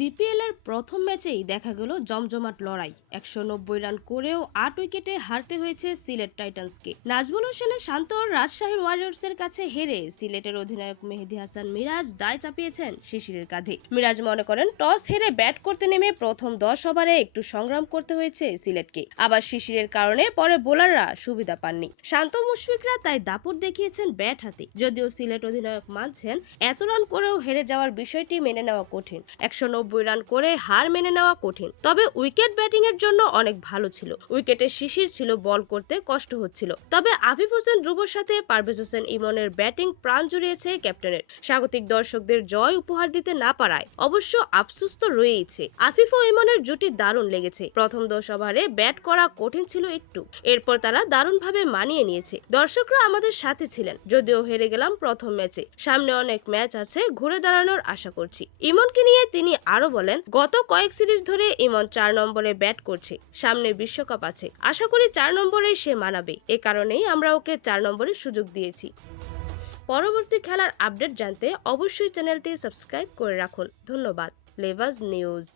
BPL এর প্রথম ম্যাচেই দেখা গেল জমজমাট লড়াই। ১৯০ রান করেও ৮ উইকেটে হারতে হয়েছে সিলেট টাইটান্সকে। নাজমুল হোসেনের শান্ত রাজশাহী ওয়ারিয়র্সের কাছে হেরে সিলেটের অধিনায়ক মেহেদী হাসান মিরাজ দায় চাপিয়েছেন শিশিরের কাঁধে। মিরাজ মনে করেন, টস হেরে ব্যাট করতে নেমে প্রথম ১০ ওভারে একটু সংগ্রাম করতে হয়েছে সিলেটকে। আবার শিশিরের কারণে পরে বোলাররা সুবিধা পাননি। শান্ত মুশফিকরা তাই দাপট দেখিয়েছেন ব্যাট হাতে। যদিও সিলেট অধিনায়ক মানছেন, এত রান করেও হেরে যাওয়ার বিষয়টি মেনে নেওয়া কঠিন। ১৯০ রান করে হার মেনে নেওয়া কঠিন, তবে উইকেট ব্যাটিং এর জন্য অনেক ভালো ছিল। উইকেটে শিশির ছিল, বল করতে কষ্ট হচ্ছিল। তবে আফিফ হোসেন ধ্রুবর সাথে পারভেজ হোসেন ইমনের ব্যাটিং প্রাণ জুড়িয়েছে ক্যাপ্টেনের। স্বাগতিক দর্শকদের জয় উপহার দিতে না পারায় অবশ্য আফসোস তো রয়েইছে। আফিফ ও ইমনের জুটি দারুণ লেগেছে। প্রথম ১০ ওভারে ব্যাট করা কঠিন ছিল একটু, এরপর তারা দারুণভাবে মানিয়ে নিয়েছে। দর্শকরা আমাদের সাথে ছিলেন, যদিও হেরে গেলাম প্রথম ম্যাচে। সামনে অনেক ম্যাচ আছে, ঘুরে দাঁড়ানোর আশা করছি। ইমনকে নিয়ে তিনি আরো বলেন, গত কয়েক সিরিজ ধরে ইমন ৪ নম্বরে ব্যাট করছে। সামনে বিশ্বকাপ আছে, আশা করি ৪ নম্বরেই সে মানাবে। এ কারণেই আমরা ওকে ৪ নম্বরের সুযোগ দিয়েছি। পরবর্তী খেলার আপডেট জানতে অবশ্যই চ্যানেলটি সাবস্ক্রাইব করে রাখুন। ধন্যবাদ। লেভাজ নিউজ।